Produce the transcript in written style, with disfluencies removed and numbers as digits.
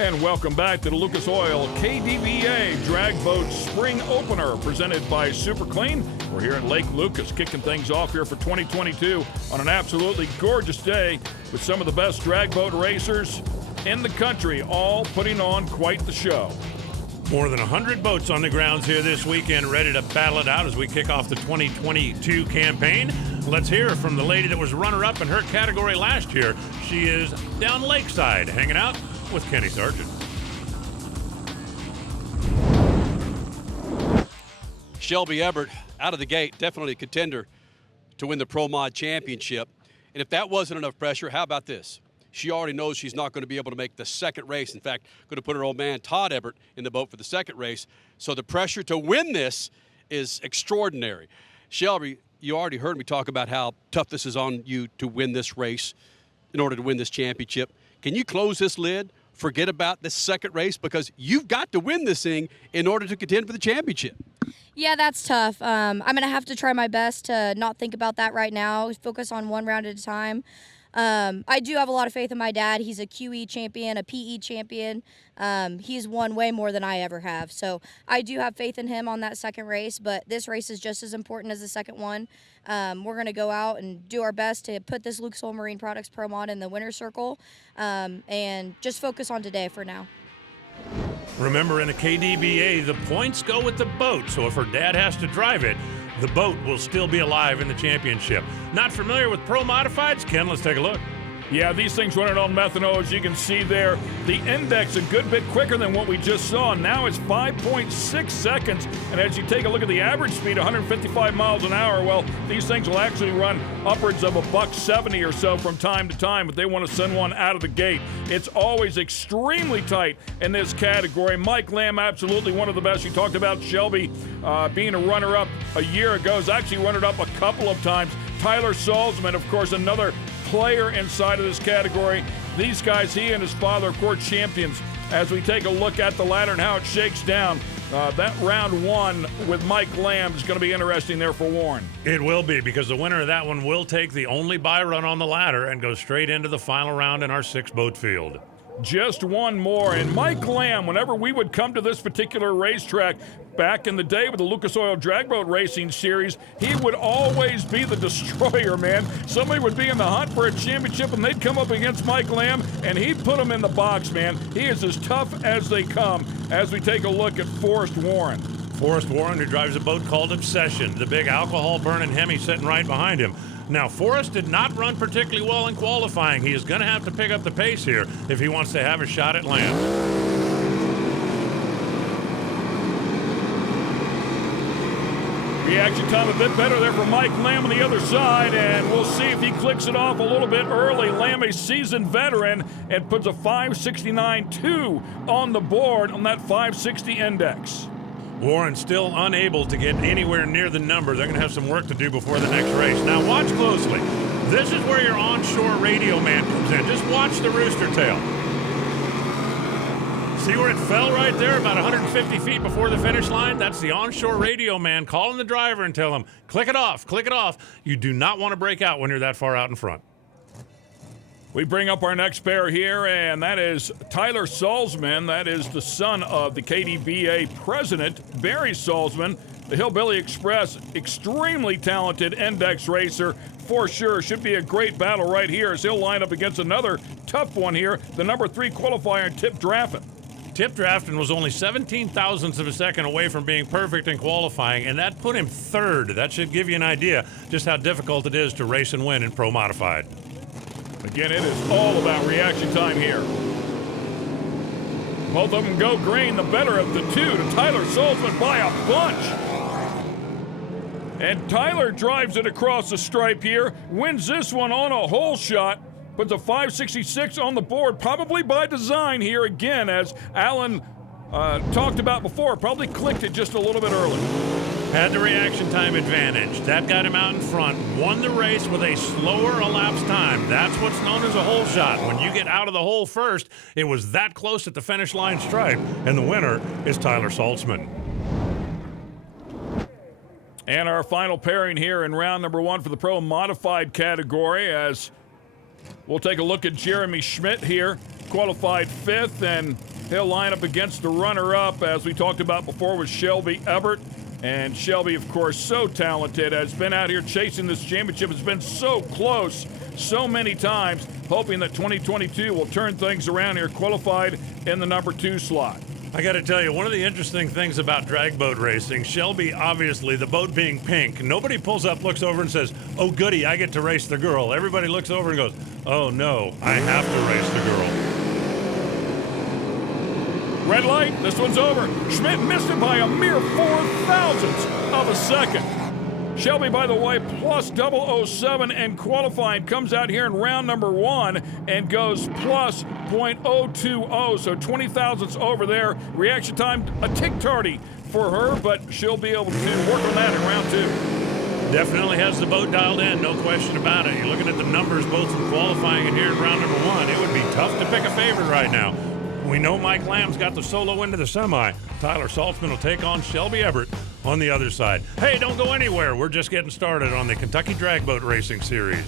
And welcome back to the Lucas Oil KDVA Drag Boat Spring Opener presented by Super Clean. We're here at Lake Lucas kicking things off here for 2022 on an absolutely gorgeous day with some of the best drag boat racers in the country, all putting on quite the show. More than 100 boats on the grounds here this weekend, ready to battle it out as we kick off the 2022 campaign. Let's hear from the lady that was runner-up in her category last year. She is down Lakeside, hanging out with Kenny Sargent. Shelby Ebert, out of the gate, definitely a contender to win the Pro Mod Championship. And if that wasn't enough pressure, how about this? She already knows she's not going to be able to make the second race. In fact, going to put her old man, Todd Ebert, in the boat for the second race. So the pressure to win this is extraordinary. Shelby, you already heard me talk about how tough this is on you to win this race in order to win this championship. Can you close this lid? Forget about this second race because you've got to win this thing in order to contend for the championship. Yeah, that's tough. I'm going to have to try my best to not think about that right now, focus on one round at a time. I do have a lot of faith in my dad. He's a QE champion, a PE champion. He's won way more than I ever have. So I do have faith in him on that second race, but this race is just as important as the second one. We're going to go out and do our best to put this Lucas Oil Marine Products Pro Mod in the winner's circle and just focus on today for now. Remember, in the KDBA, the points go with the boat, so if her dad has to drive it, the boat will still be alive in the championship. Not familiar with Pro Modifieds? Ken, let's take a look. Yeah, these things running on methanol, as you can see there. The index a good bit quicker than what we just saw. Now it's 5.6 seconds. And as you take a look at the average speed, 155 miles an hour, well, these things will actually run upwards of $170 or so from time to time, but they want to send one out of the gate. It's always extremely tight in this category. Mike Lamb, absolutely one of the best. You talked about Shelby being a runner-up a year ago. He's actually runner-up a couple of times. Tyler Salzman, of course, another player inside of this category. These guys, he and his father, of course, champions. As we take a look at the ladder and how it shakes down, that round one with Mike Lamb is going to be interesting there for Warren. It will be, because the winner of that one will take the only bye run on the ladder and go straight into the final round in our 6-boat field. Just one more, and Mike Lamb, whenever we would come to this particular racetrack back in the day with the Lucas Oil Drag Boat Racing Series, he would always be the destroyer, man. Somebody would be in the hunt for a championship, and they'd come up against Mike Lamb, and he'd put them in the box, man. He is as tough as they come as we take a look at Forrest Warren. Forrest Warren, who drives a boat called Obsession, the big alcohol-burning Hemi sitting right behind him. Now, Forrest did not run particularly well in qualifying. He is going to have to pick up the pace here if he wants to have a shot at land. Reaction time a bit better there for Mike Lamb on the other side, and we'll see if he clicks it off a little bit early. Lamb, a seasoned veteran, and puts a 569.2 on the board on that 560 index. Warren still unable to get anywhere near the number. They're going to have some work to do before the next race. Now watch closely. This is where your onshore radio man comes in. Just watch the rooster tail. See where it fell right there, about 150 feet before the finish line? That's the onshore radio man calling the driver and telling him, click it off, click it off. You do not want to break out when you're that far out in front. We bring up our next pair here, and that is Tyler Salzman. That is the son of the KDVA president, Barry Salzman, the Hillbilly Express, extremely talented index racer for sure. Should be a great battle right here as he'll line up against another tough one here, the number 3 qualifier, Tip Drafton. Tip Drafton was only 17 thousandths of a second away from being perfect in qualifying, and that put him third. That should give you an idea just how difficult it is to race and win in Pro Modified. Again, it is all about reaction time here. Both of them go green, the better of the two, to Tyler Salzman by a bunch. And Tyler drives it across the stripe here, wins this one on a hole shot, puts a 566 on the board, probably by design here again, as Alan talked about before, probably clicked it just a little bit early. Had the reaction time advantage. That got him out in front. Won the race with a slower elapsed time. That's what's known as a hole shot. When you get out of the hole first, it was that close at the finish line stripe. And the winner is Tyler Salzman. And our final pairing here in round number 1 for the Pro Modified category, as we'll take a look at Jeremy Schmidt here. qualified 5th, and he'll line up against the runner-up, as we talked about before, with Shelby Everett. And Shelby, of course, so talented, has been out here chasing this championship, has been so close so many times, hoping that 2022 will turn things around here, qualified in the number 2 slot. I got to tell you, one of the interesting things about drag boat racing, Shelby, obviously, the boat being pink, nobody pulls up, looks over and says, oh, goody, I get to race the girl. Everybody looks over and goes, oh, no, I have to race the girl. Red light, this one's over. Schmidt missed it by a mere 0.004 of a second. Shelby, by the way, plus 007 and qualifying, comes out here in round number 1 and goes plus 0.020, so 20 thousandths over there. Reaction time a tick tardy for her, but she'll be able to work on that in round 2. Definitely has the boat dialed in, no question about it. You're looking at the numbers both in qualifying and here in round number 1. It would be tough to pick a favorite right now. We know Mike Lamb's got the solo into the semi. Tyler Saltzman will take on Shelby Everett on the other side. Hey, don't go anywhere. We're just getting started on the Kentucky Drag Boat Racing Series.